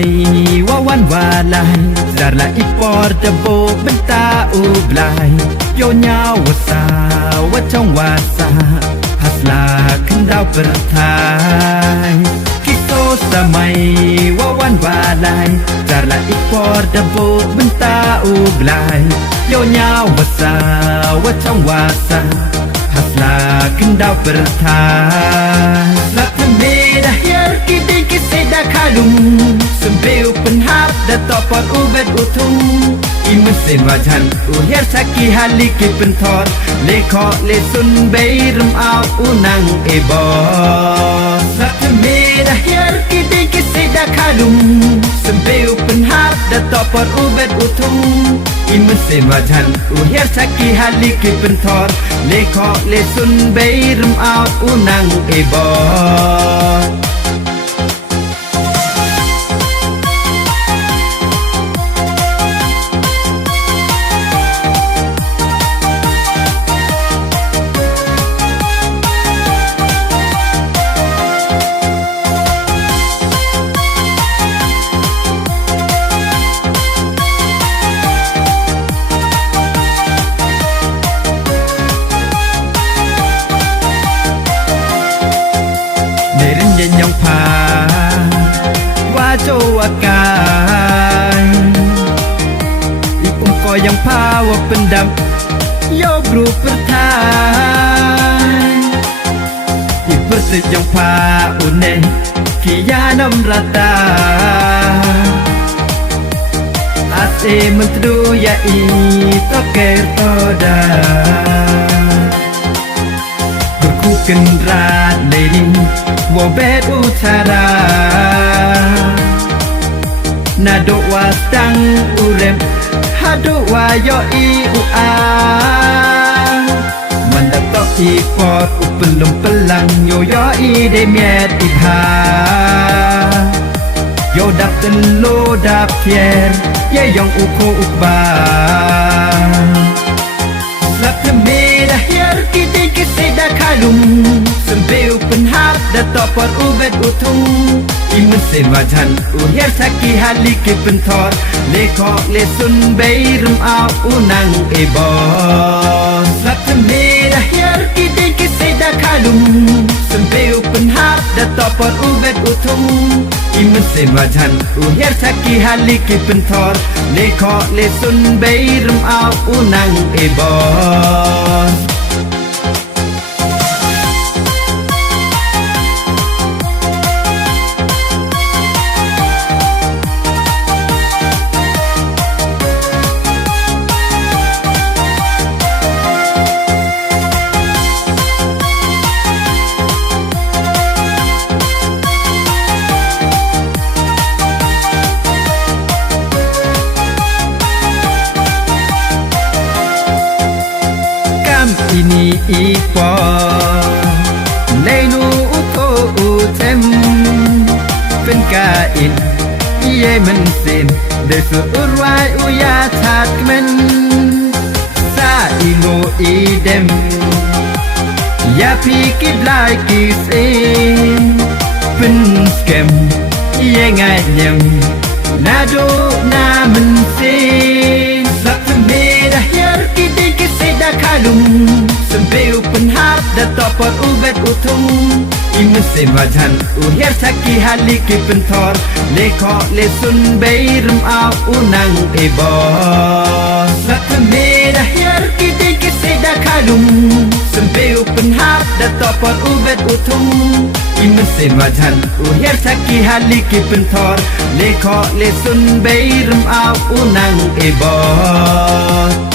samai wawan walai Darla ipor tebo benta ublai Yo nyawasa wacong wasa Hasla kendau bertai Kiso samai wawan walai Darla ipor tebo benta ublai Yo nyawasa wacong wasa Hasla kendau bertai Dah hier kiding kiseda kalung Sembeu penhap da topot ubet utung Imun sen wajan uher saki haliki pentor Lekok lesun beirum au unang ebos Satme dah hier kiding kiseda kalung Sembeu penhap da topot ubet utung Imun sen wajan uher saki haliki pentor Lekok lesun beirum au unang ebos Nyong pa wajo akai Ipung ko yang pa wa pendam yo bru pertai Ipertit yang pa une kiyanam rata Ase mentru ya i toker toda Berkuken rat leading Wo bet utara Nado wastang urem Hado wa yo i ua Mandato i pot upelum pelang Yo yo i de miet i bha Yo dap telo dap tier Ye yong uko ukba Slap kemeda hier kite kiseda kalung Sembeu penhap da topot ubet utung Imun sen wajan uher saki haliki pentor Lekok lesun beirum au unang ebos Satme dah hier kiding kiseda kalung Sembeu penhap da topot ubet utung Imun sen wajan uher saki haliki pentor Lekok lesun beirum au unang ebos Ini ipo Leinu uko utem Penkain Iye mensin Desu urwai uya tat kemen Sa ingo idem Ya pikir lai kisin Pen skem Iye ngai nyem Nado na mensin Sabtu medah yer kiding kiseda kalung Sembeu penhap da topot ubet utung Imun sen wajan uher saki haliki pentor Lekok lesun beirum au unang ebos Satme dah yer kiding kiseda kalung Sembeu penhap da topot ubet utung Imun sen wajan uher saki haliki pentor Lekok lesun beirum au unang ebos